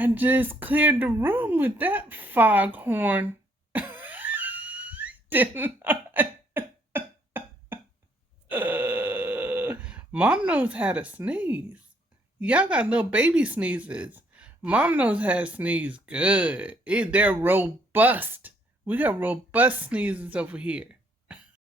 I just cleared the room with that foghorn. Didn't I? Mom knows how to sneeze. Y'all got little baby sneezes. Mom knows how to sneeze good. They're robust. We got robust sneezes over here.